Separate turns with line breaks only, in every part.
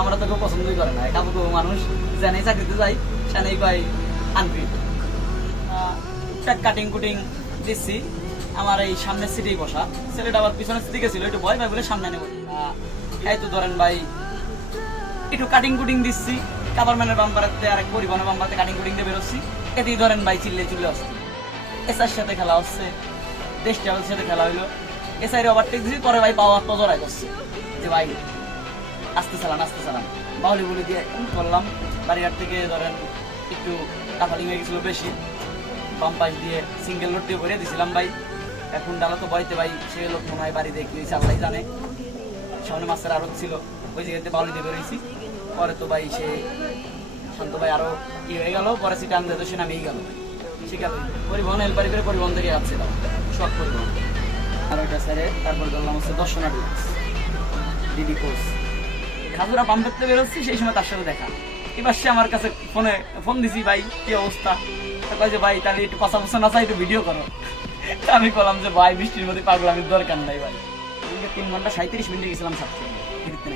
আমরা তো কেউ পছন্দই করে না। কাবু কাবু মানুষ জানেই চাকরিতে যাই, সেনেই পাই আনফিট টুকটাক কাটিং কুটিং দিচ্ছি। আমার এই সামনের সিটেই বসা। ছেলেটা আবার পিছনের সিটে গেছিল, একটু ভয় পাই বলে সামনে নেব। এই তো ধরেন ভাই, একটু কাটিং কুটিং দিচ্ছি। কাভারম্যানের বাম্পারাতে আর এক পরিবহনের বাম্পারাতে কাটিং কুটিং দিয়ে বেরোচ্ছি। এতেই ধরেন ভাই চিল্লে চিল্লে আসছে এসআর সাথে খেলা হচ্ছে দেশ ট্রাভেলের সাথে খেলা হইল। এসআই ওভারটেক দিচ্ছি পরে ভাই পাওয়া তো জড়াই করছে। যে ভাই আস্তে চালান আস্তে চালান। বাউলি বলে দিয়ে করলাম। বাড়িঘাট থেকে ধরেন একটু কাফালিং হয়ে গেছিল বেশি। বাম পাশ দিয়ে সিঙ্গেল লোড দিয়ে ভরে দিছিলাম ভাই। এখন ডালা তো বাড়িতে ভাই, সে লোক মনে হয় বাড়ি দেখি আল্লাহ জানে। সামনে মাছের আড়ত ছিল, ওই জায়গাতে বাউলি দিয়ে বেরোইছি। পরে তো ভাই সে শান্ত ভাই আরও ই হয়ে গেল, পরে সেটা আনতে তো সে নামেই গেল। সে গেল। পরিবহন হেল্পারি করে পরিবহন থেকে যাচ্ছিলাম সব পরিবহন। আর ওইটা স্যারে তারপরে ধরলাম হচ্ছে দর্শনার্থী ডিডি কোর্স খাজুরা পাম্প করতে বেরোচ্ছি, সেই সময় তার সাথে দেখা। এবার সে আমার কাছে ফোনে ফোন দিছি, ভাই, কি অবস্থা? কয় যে, ভাই, তাহলে একটু পাশা পাশা না, চাই একটু ভিডিও করো। আমি বললাম যে, ভাই, বৃষ্টির মধ্যে পাগল আমি দরকার নাই, ভাই। তিন ঘণ্টা সাঁত্রিশ মিনিটে গেছিলাম সাতশো ফিরতে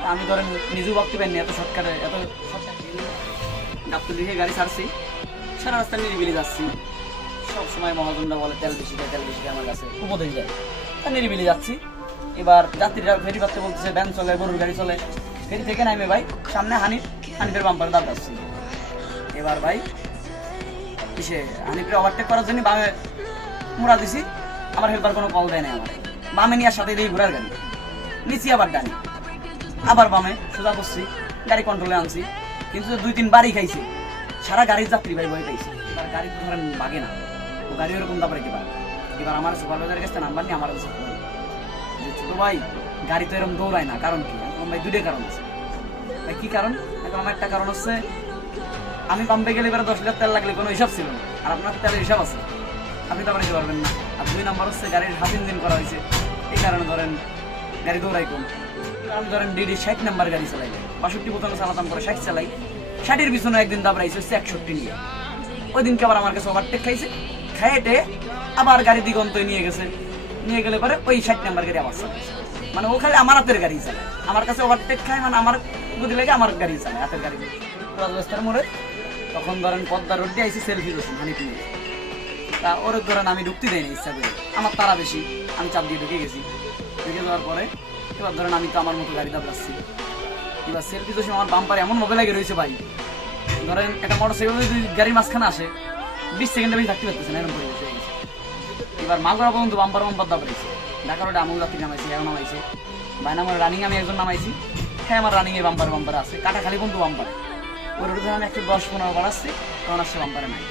তা আমি ধরেন নিজেও ভাবতে পারিনি, এত শর্টকাটে, এত গাপ্তু লিখে গাড়ি ছাড়ছি। সারা রাস্তা নিরিবিলি যাচ্ছি। সবসময় মহাজনরা বলে, তেল বেশি তেল বেশি আমার কাছে। উপদেশ দেয়। তা নিরিবিলি যাচ্ছি। এবার যাত্রীরা ফেরি পাততে বলতেছে, ভ্যান চলে, গরুর গাড়ি চলে। ফেরি থেকে নামে ভাই, সামনে হানিফ, হানিফের বাম্পারে দাঁড় যাচ্ছি এবার ভাই, কিসে? হানিফের ওভারটেক করার জন্য বামে মুড়া দিছি আমার হেল্পার কোনো কল দেয় না আমার বামে নিয়ে সাথে দিয়ে ঘোরার গাড়ি। নিচি আবার ডানি। আবার বামে সোজা করছি, গাড়ি কন্ট্রোলে আনছি। কিন্তু দুই তিন বাড়ি খাইছি। সারা গাড়ির যাত্রী ভাই ভয় পাইছি। এবার গাড়ি ধরেন বাগে না। গাড়ি ওরকম দাবার এবার এবার আমার সুপারভাইজারের কাছে নাম্বার নিয়ে আমার কাছে। যে ছোট ভাই গাড়ি তো এরকম দৌড়ায় না, কারণ কি? এখন ভাই দুইটা কারণ আছে। ভাই, কি কারণ? এখন আমার একটা কারণ হচ্ছে, আমি পাম্পে গেলে এবার দশ লিটার তেল লাগলে কোনো হিসাব ছিল না, আর আপনার তেলের হিসাব আছে। আপনি তো নিতে পারবেন না। আর দুই নাম্বার হচ্ছে, গাড়ির হাফ ইঞ্জিন করা হয়েছে। এই কারণে ধরেন, গাড়ি দৌড়াই কম। আমি ধরেন ডিডি ষাট নাম্বার গাড়ি চালাই। বাষট্টি বোতলে চালাতাম করে ষাট চালাই। ষাটের পিছনে একদিন দাবড়াইছে হচ্ছে একষট্টি নিয়ে। ওই দিনকে আবার আমার কাছে ওভারটেক খাইছে। খাইটে আবার গাড়ি দিগন্ত নিয়ে গেছে। নিয়ে গেলে পরে ওই ষাট নাম্বার গাড়ি আবার চালাইছে মানে ও খালি আমার হাতের গাড়ি চালায়। আমার কাছে ওভারটেক খায় মানে আমার বুদ্ধি লাগে আমার গাড়ি চালায়, হাতের গাড়ি রাজবেস্তার মোড়ে তখন ধরেন পদ্মা রোড দিয়ে আইসি সেলফি দোষণ হানি কিনে তা ওর ধরেন আমি ঢুকতে দেয়নি ইচ্ছা করে। আমার তারা বেশি, আমি চাপ দিয়ে ঢুকে গেছি। ঢুকে যাওয়ার পরে এবার ধরেন আমি তো আমার মতো গাড়ি দাবলাচ্ছি এবার সেলফি দোষে আমার বাম্পার মোবাইল লাগে রয়েছে ভাই। ধরেন একটা মোটর সাইকেল যদি গাড়ির মাঝখানে আসে, বিশ সেকেন্ডে বেশি থাকতে পারতেছে না, এরকম পরিবেশ হয়ে গেছে। এবার মাগুরা পর্যন্ত বাম্পার বাম্পার দাবড়াইছে ঢাকা রোডে আমুল রাত্রি নামাইছি এখন নামাইছে। ভাই আমার রানিং আমি একজন নামাইছি। হ্যাঁ আমার রানিংয়ে বাম্পার বাম্পার আছে। কাটা খালি বন্ধু বাম্পার। ওই রোডে আমি একশো দশ, পনেরো বার আসছি, তখন আসছে বাম্পারে নাই।